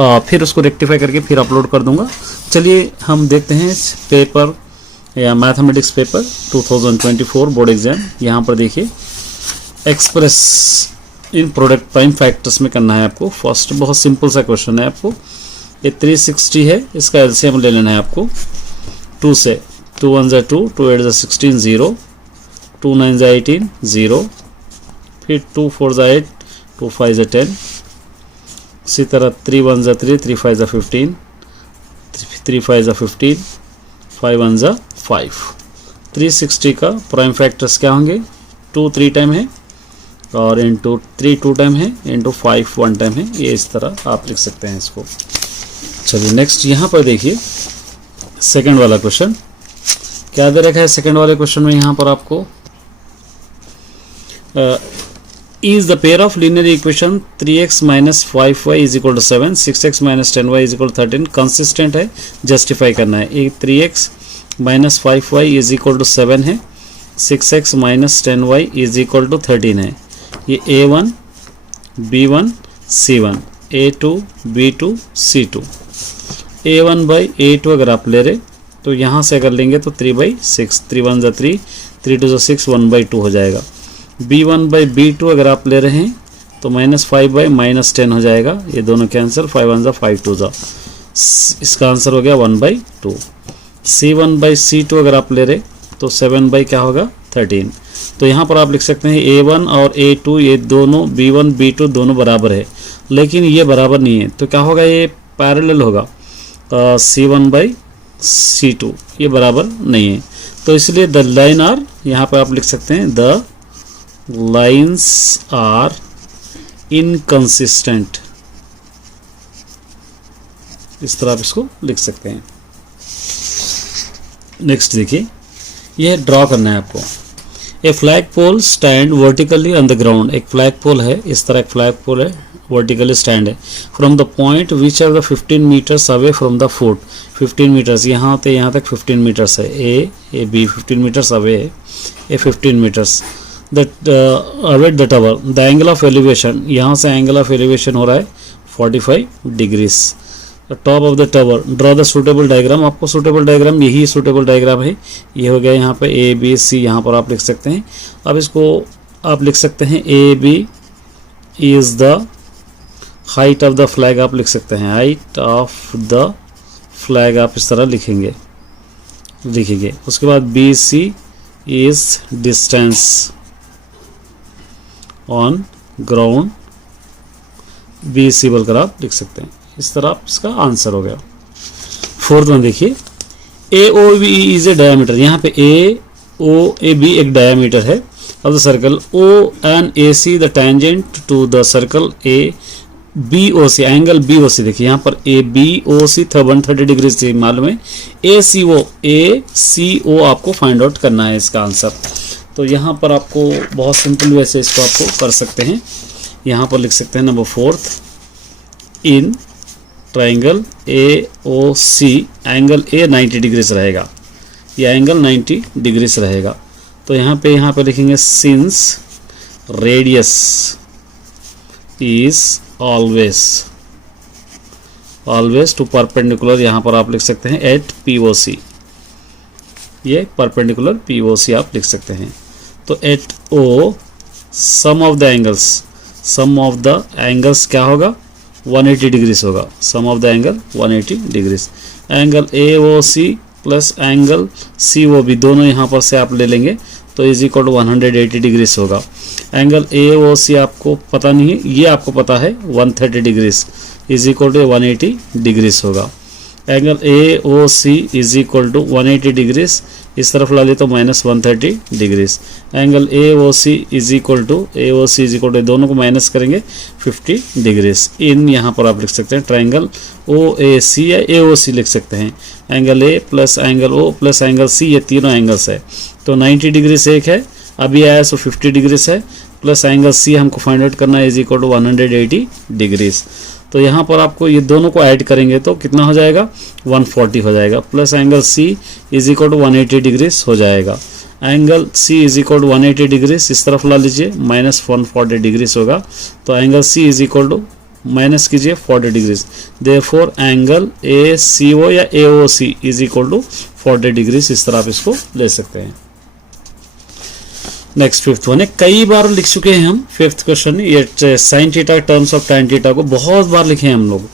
फिर उसको रेक्टिफाई करके फिर अपलोड कर दूंगा। चलिए हम देखते हैं पेपर या मैथमेटिक्स पेपर 2024 बोर्ड एग्जाम। यहाँ पर देखिए express in product prime factors में करना है आपको। फर्स्ट बहुत सिंपल सा क्वेश्चन है आपको। ये 360 है, इसका एलसीएम ले लेना है आपको 2 से। 2 1 जा 2, 2 8 जा 16 0, 2 9 जा 18 0, फिर 2 4 जा 8, 2 5 जा 10, इसी तरह 3 1 जा 3, 3 5 जा 15, 3 5 जा 15, 5 1 जा 5। 360 का प्राइम फैक्टर्स क्या होंगे? 2 3 टाइम है और इंटू 3 2 टाइम है, इंटू 5 1 टाइम है। ये इस तरह आप लिख सकते हैं इसको। चलिए नेक्स्ट यहाँ पर देखिए सेकंड वाला क्वेश्चन क्या दे रखा है। सेकंड वाले क्वेश्चन में यहाँ पर आपको is the pair of linear equation 3x minus 5y is equal to 7, 6x minus 10y is equal to 13 consistent है, justify करना है। ये 3x minus 5y is equal to 7 है, 6x minus 10y is equal to 13 है। ये a1 b1 c1 a2 b2 c2। a1 by a2 अगर आप ले रहे तो यहाँ से अगर लेंगे तो 3/6, 3 1 जा 3, 3 2 जा 6, 1/2 हो जाएगा। b1 by b2 अगर आप ले रहे हैं तो -5/-10 हो जाएगा। ये दोनों कैंसिल, 5 1 जा 5 2 जा, इसका आंसर हो गया 1/2। c1 by c2 अगर आप ले रहे तो 7 by क्या होगा 13। तो यहाँ पर आप लिख सकते हैं a1 और a2 ये दोनों b1 b2 दोनों बराबर है, लेकिन ये बराबर नहीं है तो क्या होगा, ये पैरेलल होगा। c1 by c2 ये बराबर नहीं है, तो इसलिए द लाइन आर, यहाँ पर आप लिख सकते हैं द लाइन्स आर इनकंसिस्टेंट, इस तरह आप इसको लिख सकते हैं। नेक्स्ट देखिए, यह ड्रॉ करना है आपको। A flag pole stand vertically on the ground, एक फ्लैग पोल है, इस तरह एक फ्लैग पोल है, वर्टिकली स्टैंड है। From the point which are the 15 metres away from the foot, 15 metres यहाँ से यहाँ तक 15 मीटर्स है। ए बी 15 मीटर्स अवे है, a 15 metres that away the tower. The angle of elevation, यहाँ से एंगल ऑफ एलिवेशन हो रहा है 45 degrees. Top of the tower, draw the suitable diagram. आपको सूटेबल डायग्राम, यही सूटेबल डायग्राम है, ये हो गया यहाँ पे ए बी सी, यहाँ पर आप लिख सकते हैं। अब इसको आप लिख सकते हैं A B is the height of the flag, आप लिख सकते हैं हाइट ऑफ द फ्लैग, आप इस तरह लिखेंगे। उसके बाद B C is distance on ground, B C बोलकर आप लिख सकते हैं। इस तरह इसका आंसर हो गया। फोर्थ वन देखिए, A O B is a diameter. यहाँ पे ए ओ ए बी एक डायमीटर है of the circle. O and A C the tangent to the circle A B O C, angle B O C. देखिए यहाँ पर ए B O सी 130 degree से मालूम है। ए सी ओ आपको फाइंड आउट करना है इसका आंसर। तो यहाँ पर आपको बहुत सिंपल वे से इसको आपको कर सकते हैं। यहाँ पर लिख सकते हैं number 4th, in triangle A O C angle A 90 degrees रहेगा, यह एंगल 90 डिग्रीज रहेगा। तो यहाँ पे लिखेंगे since radius is always to perpendicular, यहाँ पर आप लिख सकते हैं एट पी ओ सी, ये परपेंडिकुलर पी ओ सी आप लिख सकते हैं। तो at O sum of the angles क्या होगा 180 डिग्रीज होगा। Sum of the angle 180 degrees. Angle A O C plus angle C O B दोनों यहाँ पर से आप ले लेंगे तो इज इक्वल टू 180 डिग्रीज होगा। एंगल ए ओ सी आपको पता नहीं है, ये आपको पता है 130 degrees is equal to 180 degrees होगा। Angle A O C is equal to 180 degrees, इस तरफ ला ले तो -130 degrees. Angle A O C is equal to दोनों को माइनस करेंगे 50 डिग्रीज। इन यहाँ पर आप लिख सकते हैं ट्राइंगल ओ ए सी या ए ओ सी लिख सकते हैं। Angle A plus angle O plus angle C, ये तीनों एंगल्स है। तो 90 डिग्री से एक है, अभी आया सो 50 डिग्रीज है, प्लस एंगल सी हमको फाइंड आउट करना है इज इक्वल टू 180 डिग्रीज। तो यहाँ पर आपको ये दोनों को ऐड करेंगे तो कितना हो जाएगा 140 हो जाएगा, plus angle C is equal to 180 degrees हो जाएगा। Angle C is equal to 180 degrees इस तरफ ला लीजिए, -140 डिग्रीज होगा। तो angle C is equal to minus कीजिए 40 डिग्रीज, देयरफॉर एंगल ACO या AOC is equal to 40 degrees. इस तरह आप इसको ले सकते हैं। नेक्स्ट फिफ्थ वन है, कई बार लिख चुके हैं हम फिफ्थ क्वेश्चन, ये sine theta terms of tan theta को बहुत बार लिखे हैं हम लोग।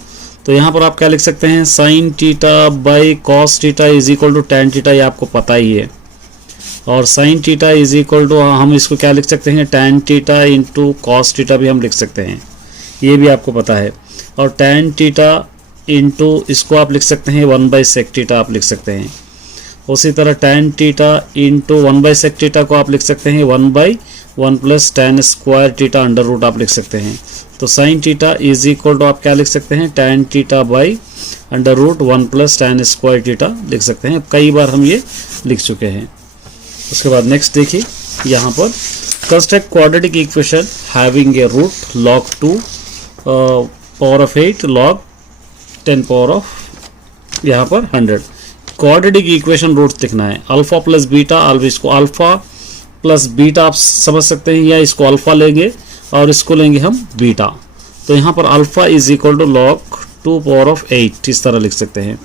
तो यहाँ पर आप क्या लिख सकते हैं, sine theta by cos theta is equal to tan theta, ये आपको पता ही है। और sine theta is equal to हम इसको क्या लिख सकते हैं, tan theta into cos theta भी हम लिख सकते हैं, ये भी आपको पता है। और टैन थीटा इंटू इसको आप लिख सकते हैं 1/sec थीटा आप लिख सकते हैं। उसी तरह tan theta into 1/sec theta को आप लिख सकते हैं 1/1 plus tan square theta under root आप लिख सकते हैं। तो sine theta is equal to आप क्या लिख सकते हैं, tan theta by under root 1 plus tan square theta लिख सकते हैं। कई बार हम ये लिख चुके हैं। उसके बाद नेक्स्ट देखिए यहाँ पर, construct quadratic equation having a root log 2 power of 8 log 10 power of यहाँ पर 100। क्वाड्रेटिक इक्वेशन रूट लिखना है, अल्फा प्लस बीटा, इसको अल्फा प्लस बीटा आप समझ सकते हैं, या इसको अल्फा लेंगे और इसको लेंगे हम बीटा। तो यहाँ पर alpha is equal to log 2 power of 8 इस तरह लिख सकते हैं।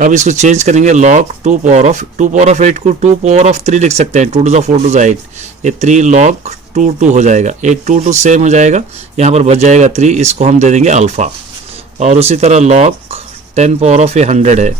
अब इसको चेंज करेंगे, log 2 पावर ऑफ 8 को 2 पावर ऑफ 3 लिख सकते हैं, 2 to the 4 to the 8, ये 3 log 2 हो जाएगा, 8 2 सेम हो जाएगा, यहाँ पर बच जाएगा 3, इसको हम दे देंगे अल्फा। और उसी तरह log 10 पावर ऑफ 100 है,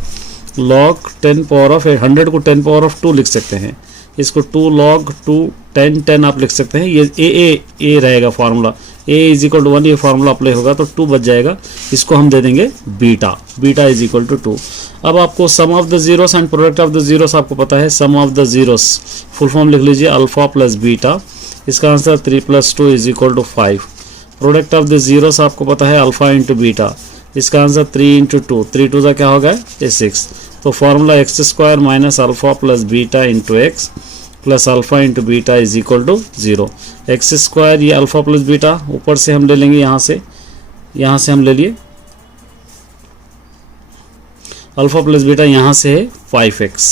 log 10 पावर ऑफ 100 को 10 पावर ऑफ 2 लिख सकते हैं, इसको 2 log 2 10 आप लिख सकते हैं। ये ए रहेगा formula, a is equal to 1, ये फार्मूला अप्लाई होगा तो 2 बच जाएगा, इसको हम दे देंगे बीटा इज इक्वल टू 2। अब आपको sum of the zeros and product of the zeros आपको पता है, sum of the zeros full form लिख लीजिए अल्फा प्लस बीटा, इसका answer 3 + 2 is equal to 5। Product of the zeros आपको पता है अल्फा इंटू बीटा, इसका आंसर 3 × 2, 3 × 2 क्या होगा, 6। तो formula x² minus alpha plus beta into x plus alpha into beta is equal to 0। x² ये alpha plus beta ऊपर से हम ले लेंगे, यहाँ से हम ले लिए अल्फा प्लस बीटा, यहाँ से है 5x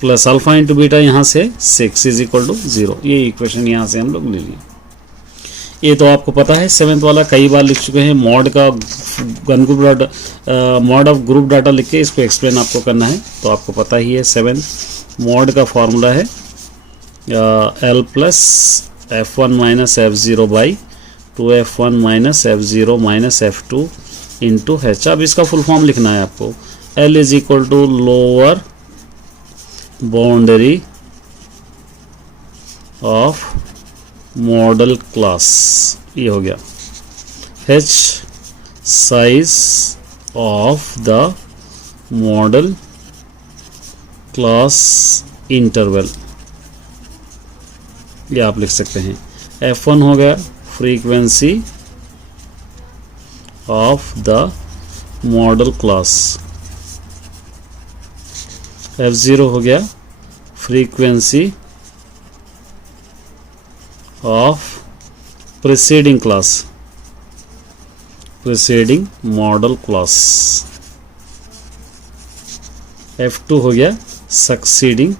plus alpha into beta यहाँ से 6 इज इक्वल टू 0। ये इक्वेशन यहाँ से हम लोग ले लिए। ये तो आपको पता है 7th वाला, कई बार लिख चुके हैं। मॉड का मॉड ऑफ ग्रुप डाटा लिख के इसको एक्सप्लेन आपको करना है, तो आपको पता ही है 7 मॉड का फॉर्मूला है L plus F1 minus F0 by 2F1 minus F0 minus F2 into H। अब इसका फुल फॉर्म लिखना है आपको, L is equal to lower boundary of modal class, ये हो गया। H size of the modal class interval, ये आप लिख सकते हैं। F1 हो गया frequency of the modal class, F0 हो गया frequency of preceding class, preceding modal class. F2 हो गया सक्सीडिंग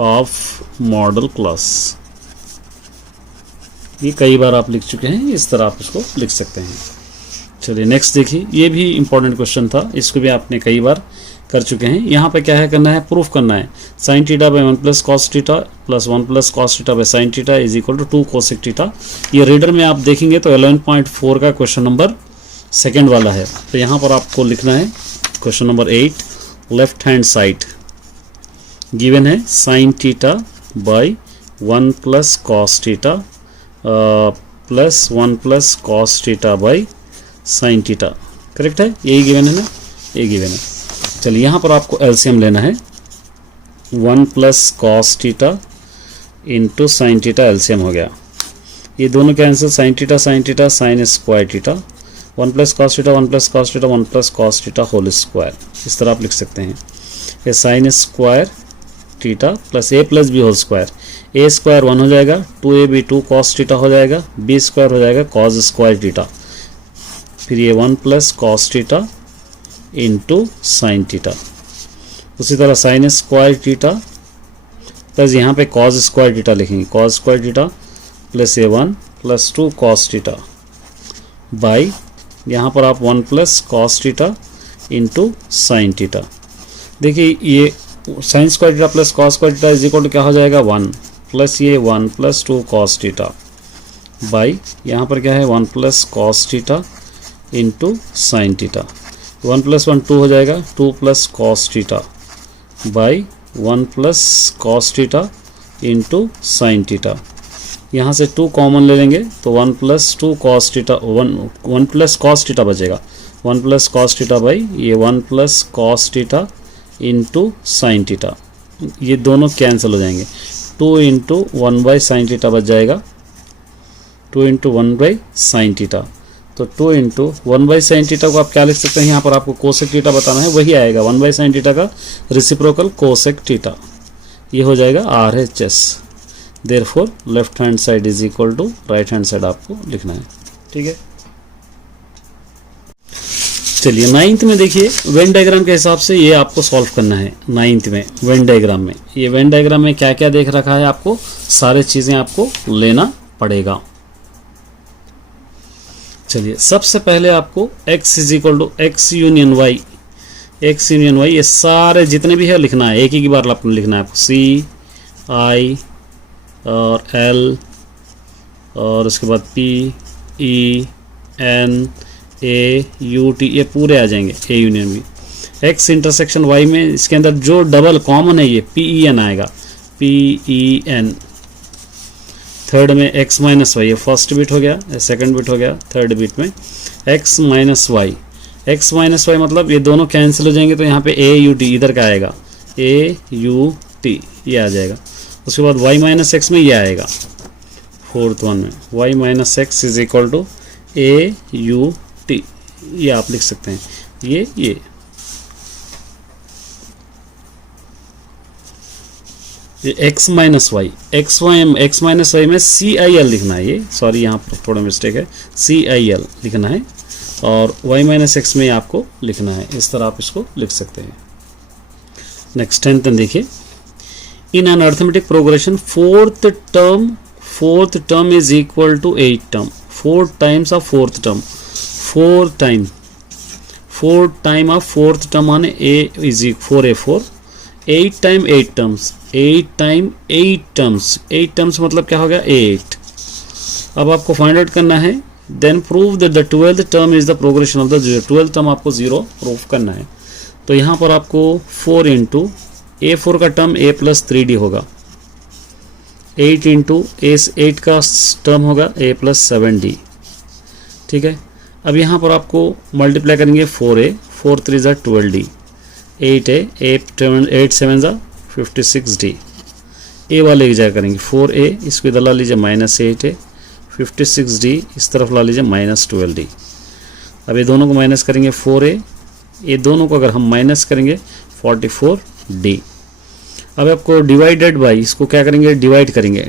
ऑफ मॉडल क्लास। ये कई बार आप लिख चुके हैं, इस तरह आप इसको लिख सकते हैं। चलिए नेक्स्ट देखिए, ये भी इंपॉर्टेंट क्वेश्चन था, इसको भी आपने कई बार कर चुके हैं। यहाँ पे क्या है करना है, प्रूफ करना है। Sine theta by 1 plus cos theta plus 1 plus cos theta by sine theta is equal to 2 cosec theta. ये रीडर में आप देखेंगे तो 11.4 का क्वेश्चन नंबर 2 वाला है। तो यहाँ पर आपको लिखना है question number 8, left hand side given है sine theta by 1 plus cos theta plus 1 plus cos theta by sine theta, correct है, यही गिवन है ना, ये गिवन है। चलिए यहाँ पर आपको एलसीएम लेना है, 1 plus cos theta into sine theta, LCM हो गया। ये दोनों cancel, sine theta sine square theta, 1 plus cos theta 1 plus cos theta 1 plus cos theta whole square, इस तरह आप लिख सकते हैं। ये sine square theta plus A plus B whole square, A square 1 हो जाएगा, 2ab 2 कॉस थीटा हो जाएगा, बी स्क्वायर हो जाएगा कॉस स्क्वायर थीटा, फिर ये 1 plus cos theta into sine theta. उसी तरह साइन स्क्वायर थीटा प्लस यहाँ पे कॉस स्क्वायर थीटा लिखेंगे, कॉस स्क्वायर थीटा प्लस ये 1 प्लस 2 कॉस थीटा बाई यहाँ पर आप 1 plus cos theta into sine theta. देखिए ये sine square theta plus cos square theta is equal to क्या हो जाएगा 1 प्लस ये 1 प्लस 2 कॉस थीटा बाई यहाँ पर क्या है 1 plus cos theta into sine theta. 1 plus 1 2 हो जाएगा 2 plus cos theta by 1 plus cos theta into sine theta. यहाँ से 2 कॉमन ले लेंगे तो 1 plus 2 cos theta 1 plus cos theta बचेगा 1 प्लस कॉस थीटा बाई ये 1 plus cos theta into sine theta. ये दोनों कैंसिल हो जाएंगे 2 इंटू 1 बाई साइन थीटा बच जाएगा 2 इंटू 1 बाई साइन थीटा। तो 2 इंटू 1 बाई साइन थीटा को आप क्या लिख सकते हैं, यहाँ पर आपको कोसेक थीटा बताना है, वही आएगा 1 बाई साइन थीटा का रेसिप्रोकल कोसेक थीटा। ये हो जाएगा RHS। Therefore left hand side is equal to right hand side आपको लिखना है। ठीक है, चलिए 9th में देखिए वेन डायग्राम के हिसाब से ये आपको सॉल्व करना है। 9th में वेन डायग्राम में, ये वेन डायग्राम में क्या क्या देख रखा है आपको सारे चीज़ें आपको लेना पड़ेगा। चलिए सबसे पहले आपको x is equal to x union Y, x union Y ये सारे जितने भी है लिखना है, एक ही बार आपको लिखना है आपको C I और L और उसके बाद P E N A U T ये पूरे आ जाएंगे A union B। x intersection y में इसके अंदर जो डबल कॉमन है ये P E N आएगा P E N। थर्ड में x माइनस वाई, ये फर्स्ट बिट हो गया, सेकंड बिट हो गया, थर्ड बिट में x minus Y, x minus Y मतलब ये दोनों कैंसिल हो जाएंगे तो यहाँ पे A U T इधर का आएगा A U T ये आ जाएगा। उसके बाद y माइनस एक्स में ये आएगा फोर्थ वन में y minus X is equal to A U T ये आप लिख सकते हैं। ये x minus Y, x minus Y में CIL लिखना है, ये सॉरी यहाँ पर थोड़ा मिस्टेक है, CIL लिखना है और y माइनस एक्स में आपको लिखना है। इस तरह आप इसको लिख सकते हैं। नेक्स्ट 10th देखिए, in an arithmetic progression fourth term is equal to 8 term, 4 times of fourth term, 4 time of fourth term माने a is 4A4, 8 time 8 terms, 8 time 8 terms, 8 terms मतलब क्या हो गया 8। अब आपको फाइंड आउट करना है, then prove that the 12th term is the progression of the 12th term आपको 0 प्रूव करना है। तो यहाँ पर आपको 4 इंटू A4 का टर्म A प्लस 3D होगा, 8 इंटू 8 का टर्म होगा A प्लस 7D। ठीक है, अब यहाँ पर आपको मल्टीप्लाई करेंगे 4A, 4 3 ज़ा 12D, 8A, 8 7 ज़ा 56D। ए वाले की जगह करेंगे 4A, इसको इधर ला लीजिए माइनस 8A, 56D इस तरफ ला लीजिए माइनस 12D। अब ये दोनों को माइनस करेंगे 4A, ये दोनों को अगर हम माइनस करेंगे 44D। अब आपको डिवाइडेड बाई, इसको क्या करेंगे डिवाइड करेंगे,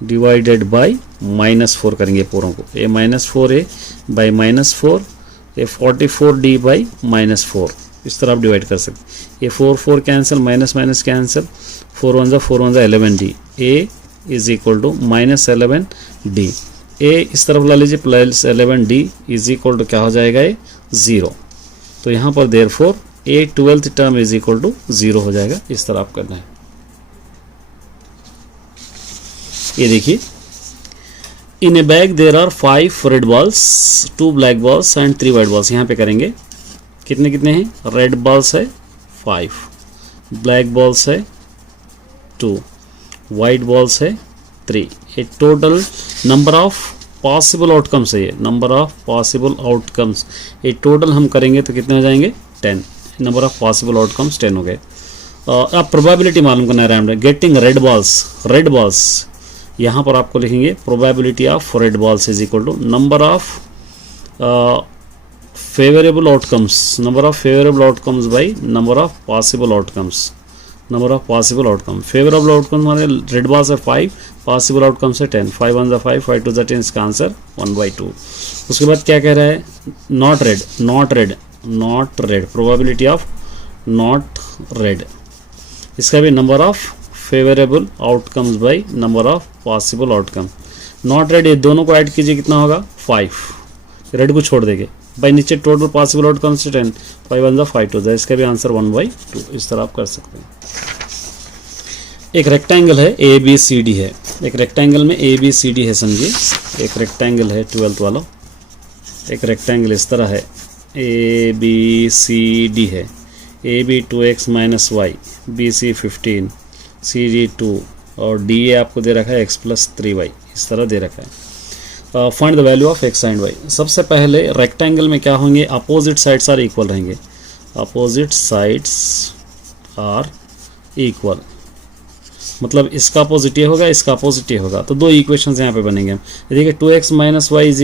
डिवाइडेड बाई -4 करेंगे पूरों को, ये -4A बाई -4, ये 44D बाई -4 इस तरह आप डिवाइड कर सकते हैं। ये 4 कैंसिल, माइनस माइनस कैंसिल, 4 1 ज़ा 11D, A is equal to -11D। A इस तरफ ला लीजिए plus 11D is equal to क्या हो जाएगा ये 0। तो यहाँ पर therefore A 12th term is equal to 0 हो जाएगा। इस तरह आप करना है। ये देखिए, in a bag there are 5 red balls, 2 black balls and 3 white balls. यहाँ पे करेंगे कितने कितने हैं, रेड बॉल्स है 5, ब्लैक बॉल्स है 2, वाइट बॉल्स है 3। ये total number of possible outcomes है, ये नंबर ऑफ पॉसिबल आउटकम्स, ये टोटल हम करेंगे तो कितने हो जाएंगे 10। नंबर ऑफ पॉसिबल आउटकम्स 10 हो गए। अब प्रोबेबिलिटी मालूम करना है रैंडम गेटिंग रेड बॉल्स, यहाँ पर आपको लिखेंगे probability of red balls is equal to number of favourable outcomes, by number of possible outcomes, favourable outcomes माने रेड बॉल्स है 5, पॉसिबल आउटकम्स है 10, 5 1 ज़ा 5, 5 2 ज़ा 10, इसका आंसर 1/2। उसके बाद क्या कह रहा है, not red, probability of not red, इसका भी number of favourable outcomes by number of possible outcome. Not red, ये दोनों को ऐड कीजिए, कितना होगा 5, रेड को छोड़ देंगे। भाई नीचे टोटल पॉसिबल आउटकम्स 10, 5 1 5 2, इसका भी आंसर 1/2। इस तरह आप कर सकते हैं। एक रेक्टेंगल है ए बी सी डी है, एक रेक्टेंगल में ए बी सी डी है समझिए। एक रेक्टेंगल है 12th वाला, एक रेक्टेंगल इस तरह है, ए बी सी डी है। A B 2x - y, B C 15, C D 2 और डी ए आपको दे रखा है x + 3y, इस तरह दे रखा है। Find the value of x and y। सबसे पहले रेक्टेंगल में क्या होंगे, अपोजिट साइड्स आर इक्वल रहेंगे। अपोजिट साइड्स आर इक्वल, मतलब इसका अपोजिट ये होगा, इसका अपोजिट ये होगा, तो दो इक्वेशंस यहाँ पे बनेंगे। देखिए 2x - y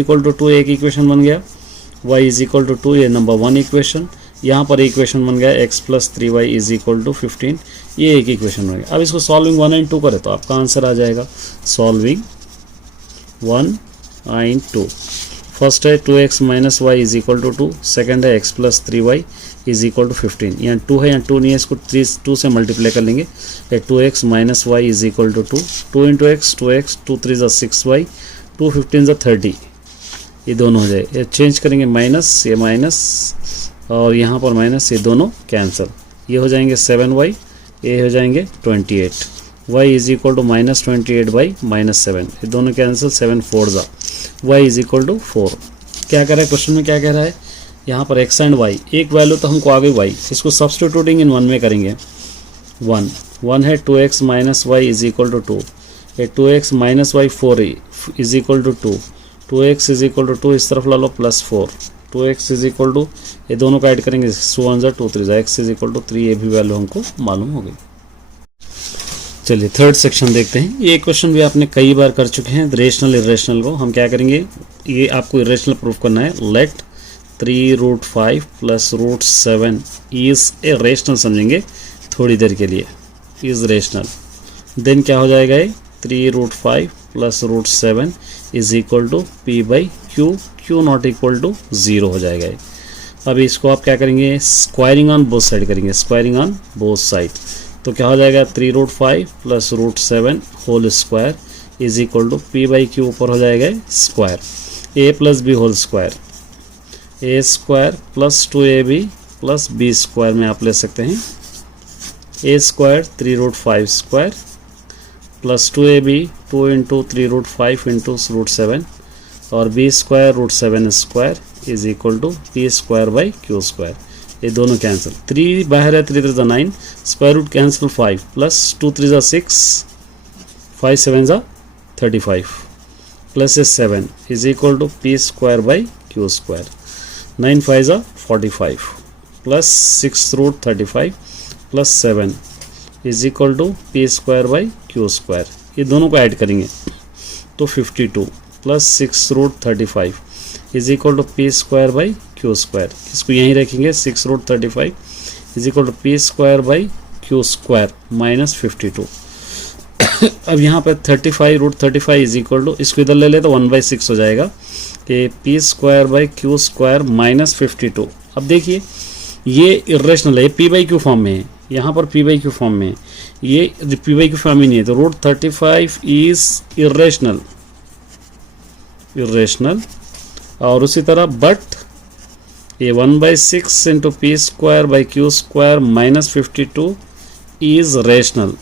= 2 एक इक्वेशन बन गया, y = 2 ये नंबर 1 इक्वेशन। यहाँ पर इक्वेशन बन गया x + 3y = 15, ये एक इक्वेशन बन गया। अब इसको सॉल्विंग 1 एंड 2 करें तो आपका आंसर आ जाएगा। सॉल्विंग 1 एंड 2, फर्स्ट है 2x - y = 2, सेकेंड है x + 3y = 15। यहाँ 2 है, यहाँ 2 नहीं है, इसको 2 से मल्टीप्लाई कर लेंगे। 2x - y = 2, 2 × x 2x, 2 3 = 6y, 2 15 = 30, ये दोनों हो जाए। ये चेंज करेंगे माइनस, ये माइनस और यहाँ पर माइनस, ये दोनों कैंसिल, ये हो जाएंगे 7y, ये हो जाएंगे 28, y = -28/-7, ये दोनों कैंसिल, 7 4 ज़ा, y = 4। क्या कह रहा है क्वेश्चन में, क्या कह रहा है यहाँ पर x एंड y, एक वैल्यू तो हमको आ गई y, इसको सब्स्टिट्यूटिंग इन 1 में करेंगे। 1 है 2x - y = 2, 2x - y 4 = 2, 2x = 2 इस तरफ ला लो +4, 2x = ये दोनों का ऐड करेंगे, 1 × 2 3 x = 3, ये भी वैल्यू हमको मालूम हो गई। चलिए थर्ड सेक्शन देखते हैं। ये क्वेश्चन भी आपने कई बार कर चुके हैं। रेशनल इरेशनल को हम क्या करेंगे, ये आपको इरेशनल प्रूफ करना है। लेट 3√5 + √7 इज ए रेशनल समझेंगे थोड़ी देर के लिए, इज रेशनल। देन क्या हो जाएगा, ये 3√5 + √7 = p/q, q not equal to 0 हो जाएगा। अब इसको आप क्या करेंगे, स्क्वायरिंग ऑन बोथ साइड करेंगे, स्क्वायरिंग ऑन बोथ साइड। तो क्या हो जाएगा, 3√5 + √7 होल स्क्वायर = p/q, ऊपर हो जाएगा square, a + b whole square, a square + 2ab + b square में आप ले सकते हैं। a स्क्वायर 3√5 स्क्वायर + 2ab 2 × 3√5 × √7 और b square √7 square = p² / q²। ये दोनों कैंसिल, 3 बाहर है, 3 3 9, square root cancel 5 + 2 3 6, 5 7 35 + 7 = p² / q²। 9 5 45 + 6√35 + 7 = p² / q²। ये दोनों को ऐड करेंगे तो 52 + 6√35 = p² / q²। इसको यहीं रखेंगे, 6√35 = p² / q² - 52। अब यहाँ पर 35√35 इसको इधर ले ले तो 1/6 हो जाएगा कि p² / q² - 52। अब देखिए ये इरेशनल है, ये p/q फॉर्म में है, यहाँ पर p/q फॉर्म में है, ये p/q फॉर्म में नहीं है, तो √35 इज इरेशनल, और उसी तरह बट ये 1/6 × p² / q² - 52 इज रेशनल।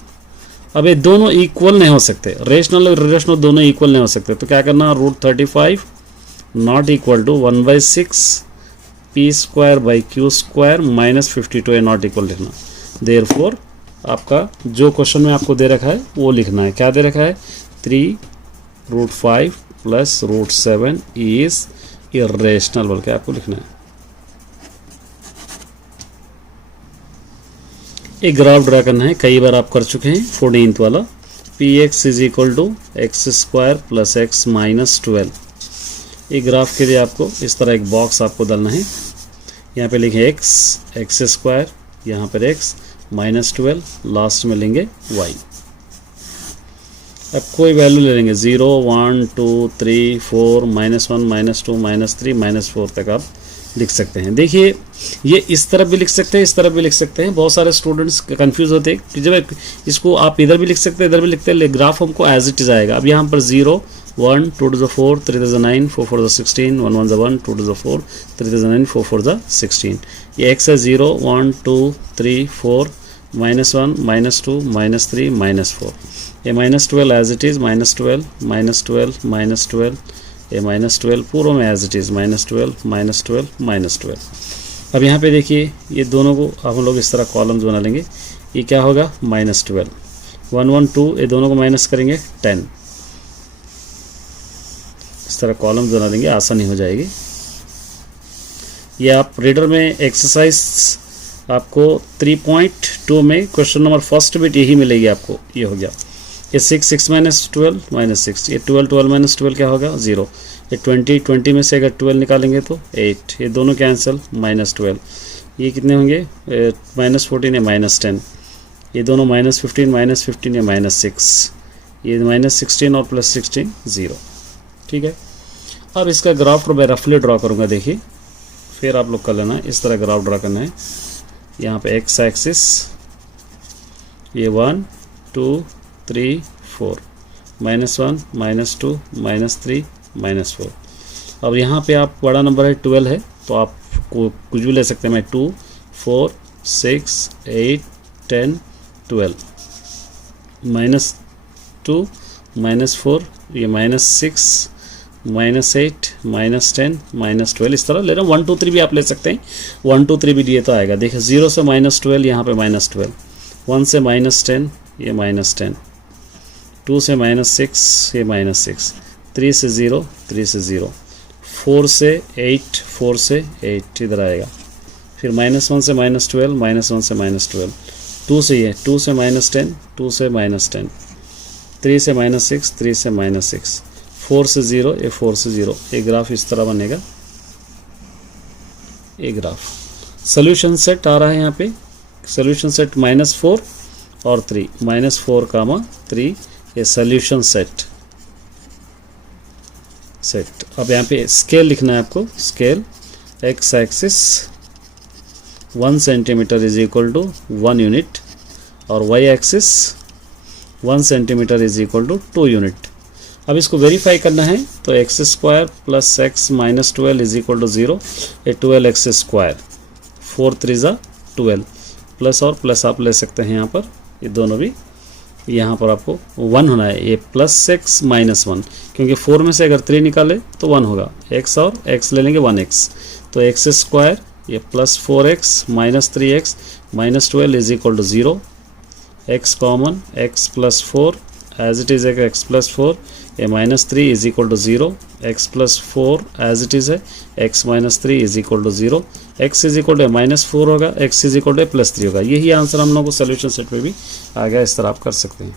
अब ये दोनों इक्वल नहीं हो सकते, रेशनल और इरेशनल दोनों इक्वल नहीं हो सकते, तो क्या करना, √35 not equal to 1/6 p² / q² - 52 है नॉट इक्वल लिखना। देयरफॉर आपका जो क्वेश्चन में आपको दे रखा है वो लिखना है। क्या दे रखा है, 3√5 + √7 इज इरेशनल बोल के आपको लिखना है। एक ग्राफ ड्रा करना है, कई बार आप कर चुके हैं। 14th वाला, px = x² + x - 12। एक ग्राफ के लिए आपको इस तरह एक बॉक्स आपको डालना है। यहाँ पे लिखें x², यहाँ पर x -12, लास्ट में लेंगे y। अब कोई वैल्यू ले लेंगे, 0 1 2 3 4 -1 -2 -3 -4 तक आप लिख सकते हैं। देखिए ये इस तरफ भी लिख सकते हैं, इस तरफ भी लिख सकते हैं। बहुत सारे स्टूडेंट्स कंफ्यूज होते हैं कि जब इसको आप इधर भी लिख सकते हैं, इधर भी लिखते हैं, ग्राफ हमको एज इट इज आएगा। अब यहाँ पर 0 1 2 to the 4 3 to the 9 4 4 to the 16 1 1 the 1 2 to the 4 3 to the 9 4 4 the 16। ये x है 0 1 2 3 4 -1 -2 -3 -4। ये -12 एज इट इज़ -12 -12 -12 ये -12 पूर्व में एज इट इज़ -12 -12 -12। अब यहाँ पे देखिए ये दोनों को हम लोग इस तरह कॉलम्स बना लेंगे। ये क्या होगा -12 1 1 2 ये दोनों को माइनस करेंगे 10। इस तरह कॉलम्स बना लेंगे, आसानी हो जाएगी। ये आप रीडर में एक्सरसाइज आपको 3.2 में क्वेश्चन नंबर फर्स्ट बिट यही मिलेगी आपको। ये हो गया ये 6 6 -12 -6। ये 12 12 -12 क्या होगा 0। ये 20 20 में से अगर 12 निकालेंगे तो 8। ये दोनों कैंसिल -12। ये कितने होंगे -14 या -10। ये दोनों -15 -15 या -6। ये -16 और +16 0। ठीक है। अब इसका ग्राफ मैं रफली ड्रॉ करूँगा। देखिए फिर आप लोग कर लेना, इस तरह ग्राफ ड्रॉ करना है। यहाँ पे एक्स एक्सिस ये 1 2 3 4 -1 -2 -3 -4। अब यहाँ पे आप बड़ा नंबर है 12 है तो आप कुछ भी ले सकते हैं। मैं 2 4 6 8 10 12 -2 -4 ये -6 -8 -10 -12 इस तरह ले रहा हूँ। 1 2 3 भी आप ले सकते हैं। 1 2 3 भी दिए तो आएगा। देखिए 0 से -12 यहाँ पे -12, 1 से -10 ये -10, 2 से -6 ये -6, 3 से 0 3 से 0, 4 से 8 4 से 8 इधर आएगा। फिर -1 से -12 -1 से -12, 2 से ये 2 से -10 2 से -10, 3 से -6 3 से -6, 4 से 0 ये 4 से 0। ये ग्राफ इस तरह बनेगा। ये ग्राफ सोल्यूशन सेट आ रहा है यहाँ पे। सोल्यूशन सेट -4 और 3 -4, 3 ये सोल्यूशन सेट। अब यहाँ पे स्केल लिखना है आपको। Scale X axis 1 centimetre is equal to 1 unit और Y axis 1 centimetre is equal to 2 unit. अब इसको वेरीफाई करना है तो X square plus X -12 is equal to 0। ये 12 एक्स स्क्वायर 4 3 12 प्लस और प्लस आप ले सकते हैं यहाँ पर। ये दोनों भी यहाँ पर आपको 1 होना है। ये +x -1 क्योंकि 4 में से अगर 3 निकाले तो 1 होगा। x और x ले लेंगे 1x तो एक्स स्क्वायर ये +4x -3x -12 is equal to 0। x common x +4 as it is है x +4 ये -3 is equal to 0। x +4 as it is है x -3 is equal to 0। x is equal to -4 होगा, x is equal to +3 होगा। यही answer हम लोगों को solution set में भी आ गया। इस तरह आप कर सकते हैं।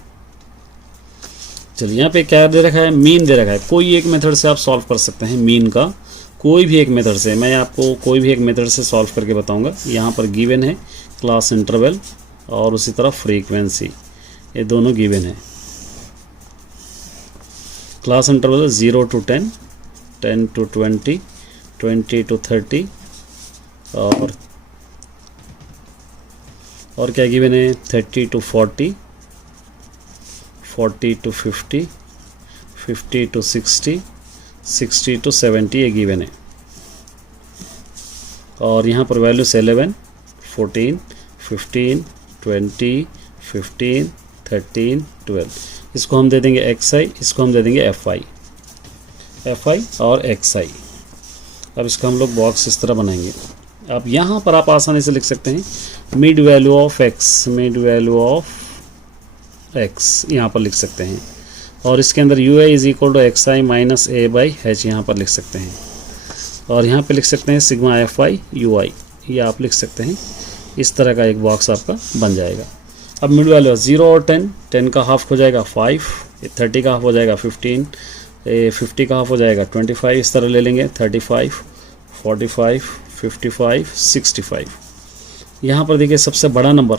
चलिए यहाँ पे क्या दे रखा है, मीन दे रखा है। कोई एक मेथड से आप सॉल्व कर सकते हैं मीन का, कोई भी एक मेथड से। मैं आपको कोई भी एक मेथड से सॉल्व करके बताऊँगा। यहाँ पर गिवन है क्लास इंटरवल और उसी तरह फ्रीक्वेंसी, ये दोनों गिवन है। Class interval 0 to 10, 10 to 20, 20 to 30 और क्या गिवन है 30 to 40, 40 to 50, 50 to 60, 60 to 70 ये गिवन है। और यहाँ पर वैल्यूज 11, 14, 15, 20, 15, 13, 12। इसको हम दे देंगे xi, इसको हम दे देंगे fi और xi। अब इसका हम लोग बॉक्स इस तरह बनाएंगे। अब यहाँ पर आप आसानी से लिख सकते हैं mid value of x, mid value of x यहाँ पर लिख सकते हैं। और इसके अंदर ui is equal to xi minus a/h यहाँ पर लिख सकते हैं। और यहाँ पे लिख सकते हैं सिग्मा fi ui, ये आप लिख सकते हैं। इस तरह का एक बॉक्स आपका बन जाएगा। अब मिड वैल्यू 0 और 10, 10 का हाफ हो जाएगा 5, 30 का हाफ हो जाएगा 15, 50 का हाफ हो जाएगा 25। इस तरह ले लेंगे 35, 45, 55, 65। यहाँ पर देखिए सबसे बड़ा नंबर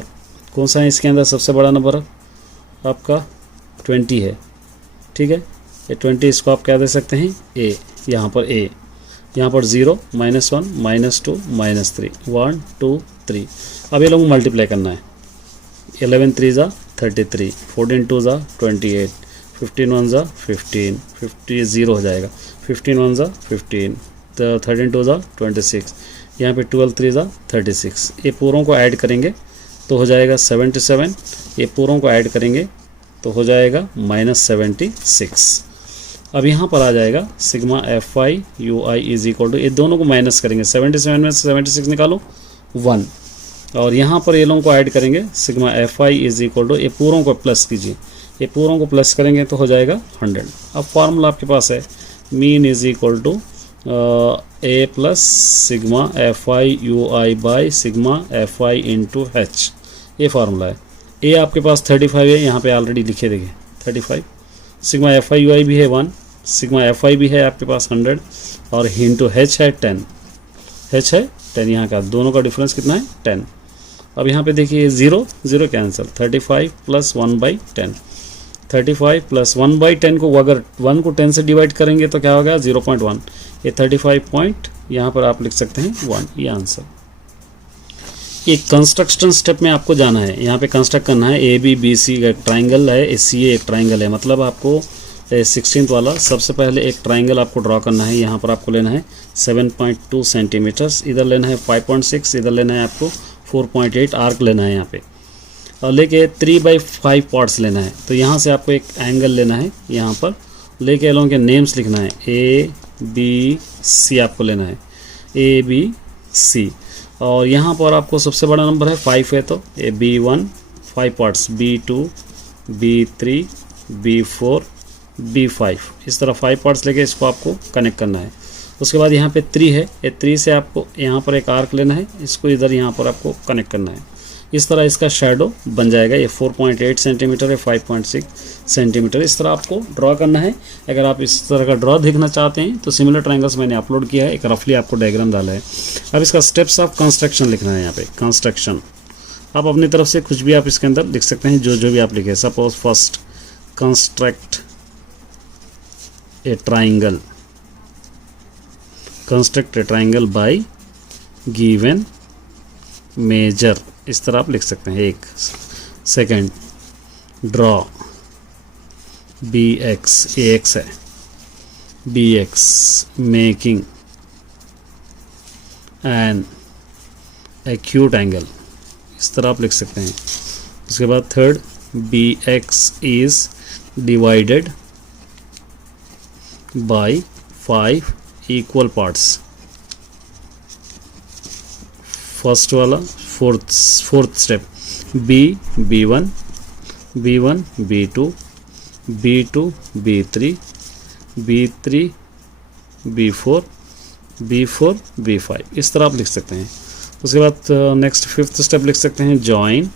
कौन सा है, इसके अंदर सबसे बड़ा नंबर आपका 20 है। ठीक है, ये 20 इसको आप क्या दे सकते हैं a, यहाँ पर a। यहाँ पर 0 -1 -2 -3 1 2 3। अब ये लोग मल्टीप्लाई करना है। 11 3 ज़ा 33, 14 2 ज़ा 28, 15 1 ज़ा 15, 50 0 हो जाएगा, 15 1 ज़ा 15, 13 2 ज़ा 26, यहाँ पे 12 3 ज़ा 36। ये पूरों को ऐड करेंगे तो हो जाएगा 77, ये पूरों को ऐड करेंगे तो हो जाएगा -76। अब यहाँ पर आ जाएगा sigma FI UI is equal to, ये दोनों को माइनस करेंगे, 77 में से 76 निकालो 1, और यहाँ पर ये लोगों को ऐड करेंगे, sigma FI is equal to, ये पूरों को प्लस कीजिए, ये पूरों को प्लस करेंगे तो हो जाएगा 100। अब फार्मूला आपके पास है, mean is equal to A plus sigma FI UI by sigma FI into H, ये फार्मूला है। ए आपके पास 35 है, यहाँ पे ऑलरेडी लिखे देखिए 35, सिग्मा FI UI भी है 1, सिग्मा FI भी है आपके पास 100, और इंटू H है 10, H है 10, यहाँ का दोनों का डिफरेंस कितना है 10। अब यहाँ पे देखिए 0 0 कैंसिल, 35 प्लस 1/10, 35 प्लस 1/10 को अगर 1 को 10 से डिवाइड करेंगे तो क्या होगा 0.1, ये 35 पॉइंट यहाँ पर आप लिख सकते हैं 1, ये आंसर। एक कंस्ट्रक्शन स्टेप में आपको जाना है, यहाँ पे कंस्ट्रक्ट करना है। ABBC एक ट्राइंगल है, CA एक ट्राइंगल है, मतलब आपको 16th वाला सबसे पहले एक ट्राइंगल आपको ड्रॉ करना है। यहाँ पर आपको लेना है 7.2 सेंटीमीटर्स, इधर लेना है 5.6, इधर लेना है आपको 4.8 आर्क लेना है यहाँ पे, और लेके 3/5 पार्ट्स लेना है। तो यहाँ से आपको एक एंगल लेना है, यहाँ पर लेके लोगों के नेम्स लिखना है, ABC आपको लेना है, ABC, और यहाँ पर आपको सबसे बड़ा नंबर है 5 है, तो B1 5 parts, B2 B3 B4 B5, इस तरह 5 पार्ट्स लेके इसको आपको कनेक्ट करना है। उसके बाद यहाँ पे 3 है, ये 3 से आपको यहाँ पर एक आर्क लेना है, इसको इधर यहाँ पर आपको कनेक्ट करना है। इस तरह इसका शैडो बन जाएगा। ये 4.8 सेंटीमीटर है, 5.6 सेंटीमीटर, इस तरह आपको ड्रॉ करना है। अगर आप इस तरह का ड्रॉ देखना चाहते हैं तो सिमिलर ट्रायंगल्स मैंने अपलोड किया है, एक रफली आपको डायग्राम डाला है। अब इसका स्टेप्स ऑफ कंस्ट्रक्शन लिखना है। यहाँ पे कंस्ट्रक्शन आप अपनी तरफ से कुछ भी आप इसके अंदर लिख सकते हैं, जो भी आप लिखे। Suppose first construct a triangle, construct a triangle by given measure, इस तरह आप लिख सकते हैं। एक सेकंड ड्रॉ BX, AX है, BX making an acute angle, इस तरह आप लिख सकते हैं। उसके बाद third BX is divided by 5 equal parts, first वाला fourth step B1 B2 B2 B3 B3 B4 B5, इस तरह आप लिख सकते हैं। उसके बाद नेक्स्ट फिफ्थ स्टेप लिख सकते हैं जॉइन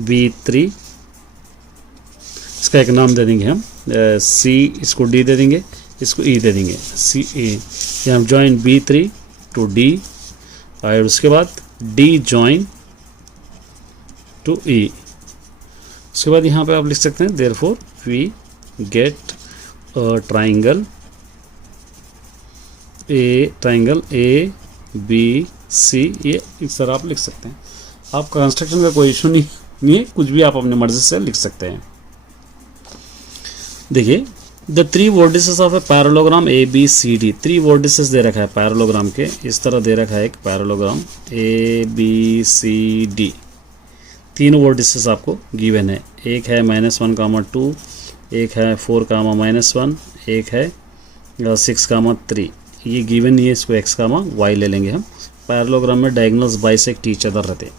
B3, इसका एक नाम दे देंगे हम C, इसको D दे देंगे, इसको E दे देंगे, CE, हम जॉइन B3 टू D, और उसके बाद D जॉइन टू E। उसके बाद यहाँ पे आप लिख सकते हैं therefore we get triangle ABC, ये इस तरह आप लिख सकते हैं। आपका कंस्ट्रक्शन का कोई इशू नहीं है, कुछ भी आप अपने मर्जी से लिख सकते हैं। देखिए the 3 vertices of a parallelogram ABCD, 3 vertices दे रखा है पैरेललोग्राम के, इस तरह दे रखा है एक पैरेललोग्राम ABCD, 3 वर्टिसेस आपको गिवन है। एक है -1, 2, एक है 4, -1, एक है 6, 3, ये गिवन नहीं है, इसको x, y ले लेंगे हम। पैरेललोग्राम में डायगोनल्स बाइसेक्ट ईच अदर रहते हैं,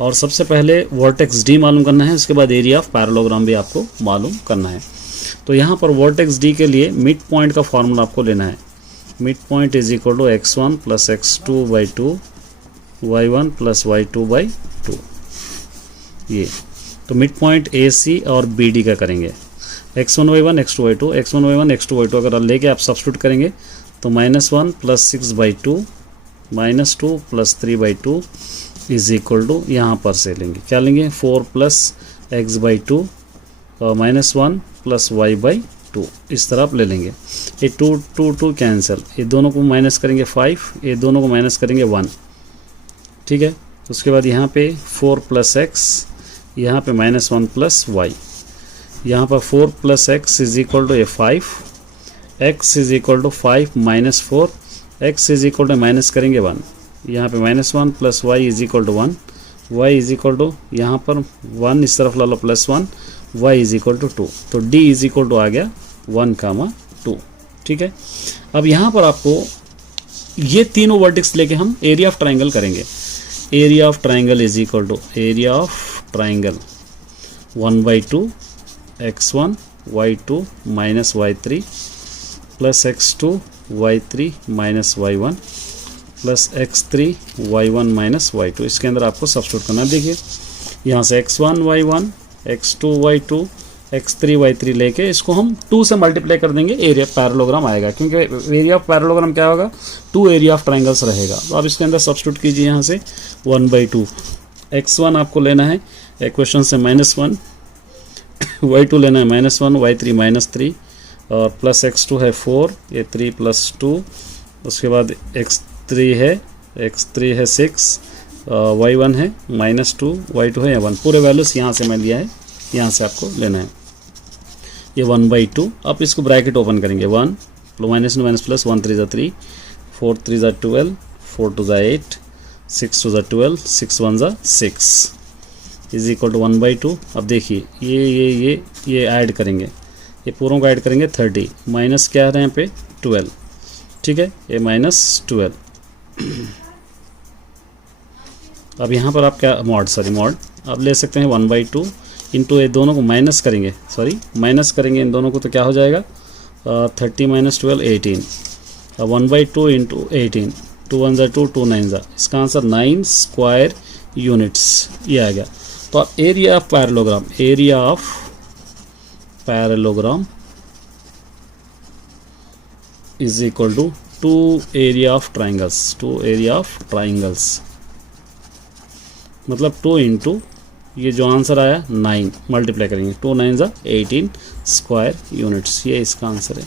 और सबसे पहले वर्टेक्स D मालूम करना है, उसके बाद एरिया ऑफ पैरेललोग्राम भी आपको मालूम करना है। तो यहाँ पर वर्टेक्स D के लिए मिड पॉइंट का फॉर्मूला आपको लेना है। Mid point is equal to x1 plus x2/2 y1 plus y2/2, ये तो मिड पॉइंट AC और BD का करेंगे। x1 y1 x2 y2, x1 y1 x2 y2 अगर लेके आप सब्स्टिट्यूट करेंगे तो -1 plus 6/2 -2 plus 3/2 is equal to, यहाँ पर से लेंगे क्या लेंगे 4 प्लस x/2 -1 प्लस y/2, 2, इस तरह आप ले लेंगे। ये 2 2 2 कैंसिल, ये दोनों को माइनस करेंगे 5, ये दोनों को माइनस करेंगे 1, ठीक है। उसके बाद यहाँ पे 4 + x, यहाँ पे -1 + y, यहाँ पर 4 + x = ये 5, x = 5 - 4, x = माइनस करेंगे 1, यहाँ पे -1 + y = 1, y यहाँ पर 1 इस तरफ ला लो +1, y = 2, तो d = आ गया 1, 2, ठीक है। अब यहाँ पर आपको ये तीनों वर्टेक्स लेके हम एरिया ऑफ ट्राइंगल करेंगे। Area of triangle area of triangle 1/2 x1 y2 - y3 + x2 y3 - y1 + x3 y1 - y2, इसके अंदर आपको सब्स्टिट्यूट करना है। देखिए यहाँ से x1 y1 x2 y2 x3 y3 लेके इसको हम 2 से मल्टीप्लाई कर देंगे, एरिया पैरेललोग्राम आएगा, क्योंकि एरिया ऑफ पैरेललोग्राम क्या होगा, 2 एरिया ऑफ ट्राइंगल्स रहेगा। तो आप इसके अंदर सब्स्टिट्यूट कीजिए, यहाँ से 1/2 x1 आपको लेना है इक्वेशन से -1, y2 लेना है -1, y3 -3 और प्लस x2 है 4, ये 3 + 2, उसके बाद x3 है 6, y1 है -2, y2 है 1, पूरे वैल्यूज यहाँ से मैं लिया है, यहाँ से आपको लेना है। ये 1/2, आप इसको ब्रैकेट ओपन करेंगे, 1 -, 1 3 = 3, 4 3 = 12, 4 2 = 8, 6 2 = 12, 6 1 = 6 = 1/2। अब देखिए ये ऐड करेंगे, ये पूरों को ऐड करेंगे 30, माइनस क्या आ रहा है यहाँ पे 12, ठीक है, ये -12। अब यहाँ पर आप क्या मॉड आप ले सकते हैं 1/2 इंटू, ये दोनों को माइनस करेंगे इन दोनों को, तो क्या हो जाएगा 30 - 12 18, 1/2 इंटू 18, 2 1 = 2, 2 9 ज़ा, इसका आंसर 9 स्क्वायर यूनिट्स ये आ गया। तो अब area of parallelogram = 2 area of triangles, मतलब 2 इंटू ये जो आंसर आया 9 मल्टीप्लाई करेंगे, 2 9 ज़ा 18 स्क्वायर यूनिट्स, ये इसका आंसर है।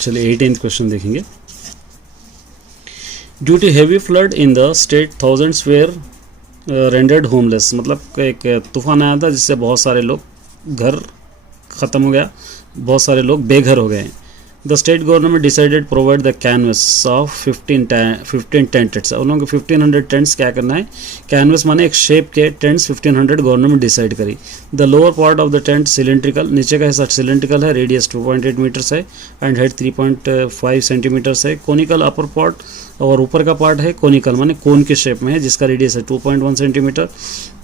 चलिए 18th क्वेश्चन देखेंगे। Due to heavy flood in the state thousands were rendered homeless, मतलब एक तूफान आया था जिससे बहुत सारे लोग घर ख़त्म हो गया, बहुत सारे लोग बेघर हो गए। The state government decided provide the canvas of 15 tents, उन लोगों को 1500 टेंट्स क्या करना है, कैनवस माने एक शेप के टेंट्स 1500 गवर्नमेंट डिसाइड करी। The lower part of the tent cylindrical, नीचे का हिस्सा सिलेंड्रिकल है, रेडियस 2.8 मीटर्स है एंड हाइट 3.5 सेंटीमीटर्स है। कोनिकल अपर पार्ट, और ऊपर का पार्ट है कोनिकल माने कोन के शेप में है, जिसका रेडियस है 2.1 सेंटीमीटर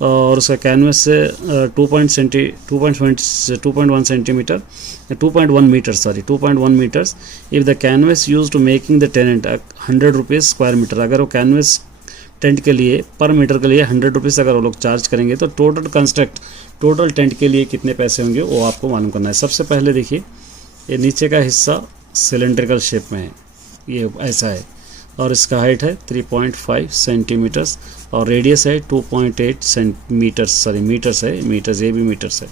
और उसका कैनवस से 2.1 metres. If the canvas used to making the tenant 100 rupees square metre, अगर वो कैनवस टेंट के लिए पर मीटर के लिए 100 रुपीज़ अगर वो लोग चार्ज करेंगे, तो टोटल टेंट के लिए कितने पैसे होंगे वो आपको मालूम करना है। सबसे पहले देखिए, ये नीचे का हिस्सा सिलेंड्रिकल शेप में है, ये ऐसा है, और इसका हाइट है 3.5 सेंटीमीटर्स और रेडियस है 2.8 मीटर्स, ये भी मीटर्स है।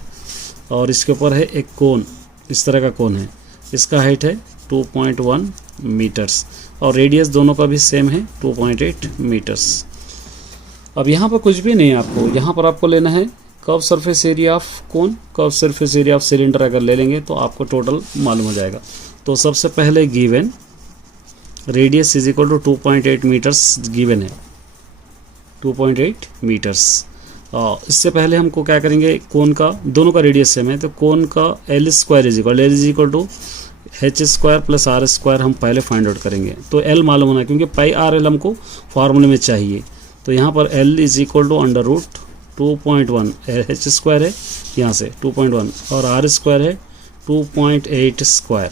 और इसके ऊपर है एक कोन, इस तरह का कोन है, इसका हाइट है 2.1 मीटर्स और रेडियस दोनों का भी सेम है 2.8 मीटर्स। अब यहाँ पर कुछ भी नहीं है आपको, यहाँ पर आपको लेना है curve surface area of cone, curve surface area of cylinder अगर ले लेंगे तो आपको टोटल मालूम हो जाएगा। तो सबसे पहले गिवन रेडियस = 2.8 मीटर्स गिवन है, 2.8 मीटर्स। इससे पहले हमको क्या करेंगे, कोन का दोनों का रेडियस सेम है, तो कोन का L² = h² + r² हम पहले फाइंड आउट करेंगे। तो L मालूम होना है क्योंकि πr/L हमको फार्मूले में चाहिए, तो यहाँ पर L = √2.1 h² है यहाँ से 2.1 और r² है 2.8 स्क्वायर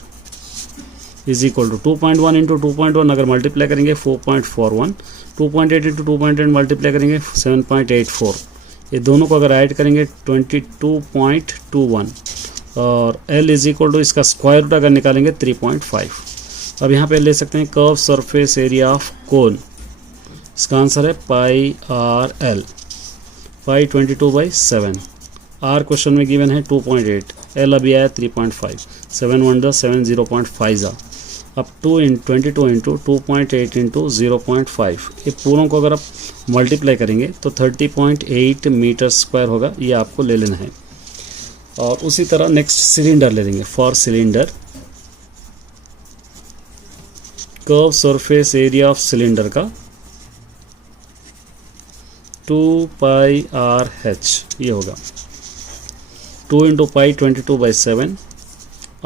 = 2.1 × 2.1 अगर मल्टीप्लाई करेंगे 4.41, 2.8 × 2.8 मल्टीप्लाई करेंगे 7.84, ये दोनों को अगर ऐड करेंगे 22.21 और L = इसका स्क्वायर रूट अगर निकालेंगे 3.5। अब यहाँ पे ले सकते हैं कर्व सरफेस एरिया ऑफ कोन, इसका आंसर है πr/L, π 22/7 आर क्वेश्चन में गिवन है 2.8, एल अभी आया 3.5, 7 1 जा 7 0.5 जा, अब 22 इंटू 2.8 इंटू 0.5, ये पूरों को अगर आप मल्टीप्लाई करेंगे तो 30.8 मीटर स्क्वायर होगा, ये आपको ले लेना है। और उसी तरह नेक्स्ट सिलेंडर ले लेंगे। For cylinder curve surface area of cylinder का 2 पाई आर एच ये होगा, 2 इंटू पाई 22/7,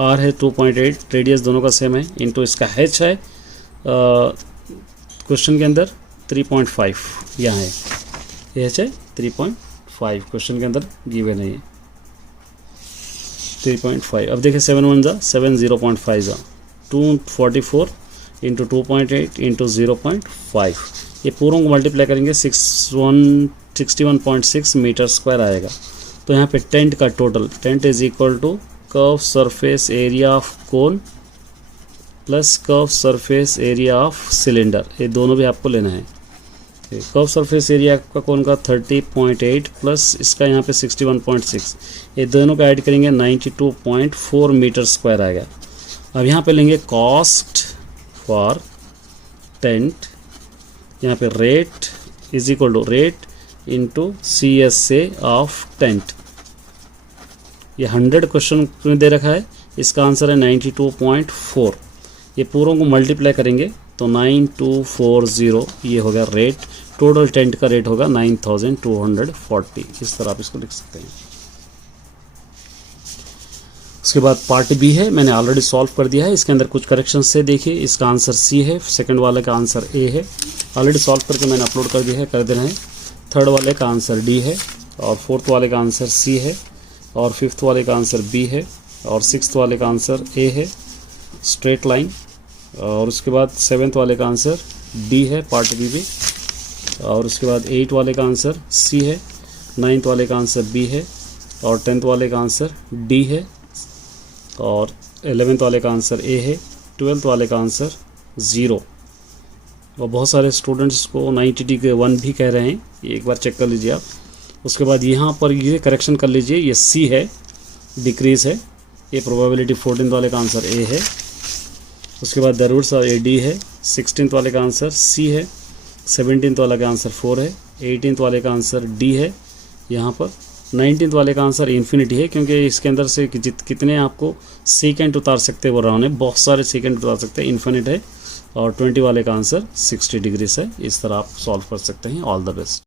आर है 2.8, रेडियस दोनों का सेम है, इंटू इसका एच है क्वेश्चन के अंदर 3.5 यहाँ है, ये एच है 3.5 क्वेश्चन के अंदर गिवन है ये 3.5। अब देखिए 7 1 जा 7 0.5 जा, 244 इंटू 2.8 इंटू 0.5, ये पूरों को मल्टीप्लाई करेंगे 61.6 मीटर स्क्वायर आएगा। तो यहाँ पे टेंट का total, tent is equal to curve surface area of cone plus curve surface area of cylinder, ये दोनों भी आपको लेना है। कर्व सरफेस एरिया का कोन का 30.8 प्लस इसका यहाँ पे 61.6, ये दोनों का ऐड करेंगे 92.4 मीटर स्क्वायर आएगा। अब यहाँ पे लेंगे कॉस्ट फॉर टेंट, यहाँ पे rate is equal to rate into CSA of tent, ये 100 क्वेश्चन में दे रखा है, इसका आंसर है 92.4, ये पूरों को मल्टीप्लाई करेंगे तो 9240 ये होगा रेट, टोटल टेंट का रेट होगा 9240, इस तरह आप इसको लिख सकते हैं। उसके बाद पार्ट बी है, मैंने ऑलरेडी सॉल्व कर दिया है, इसके अंदर कुछ करेक्शन से देखिए, इसका आंसर सी है, सेकंड वाले का आंसर ए है, ऑलरेडी सॉल्व करके मैंने अपलोड कर दिया है, कर देना है। थर्ड वाले का आंसर डी है, और फोर्थ वाले का आंसर सी है, और फिफ्थ वाले का आंसर बी है, और सिक्स्थ वाले का आंसर ए है स्ट्रेट लाइन, और उसके बाद सेवेंथ वाले का आंसर डी है पार्ट बी भी, और उसके बाद 8 वाले का आंसर सी है, 9th वाले का आंसर बी है, और 10th वाले का आंसर डी है, और 11th वाले का आंसर ए है, 12th वाले का आंसर 0। और बहुत सारे स्टूडेंट्स इसको 90 के 1 भी कह रहे हैं, ये एक बार चेक कर लीजिए आप। उसके बाद यहाँ पर ये करेक्शन कर लीजिए, ये सी है डिक्रीज है, ये प्रोबेबिलिटी 14th वाले का आंसर ए है। उसके बाद the roots of A D है, 16th वाले का आंसर सी है, 17th वाले का आंसर 4 है, 18th वाले का आंसर डी है यहाँ पर, 19th वाले का आंसर इन्फिनिटी है, क्योंकि इसके अंदर से कितने आपको सेकेंड उतार सकते हैं वो राउंड है, बहुत सारे सेकेंड उतार सकते हैं, इन्फिनिट है। और 20 वाले का आंसर 60 डिग्री है। इस तरह आप सॉल्व कर सकते हैं। All the best.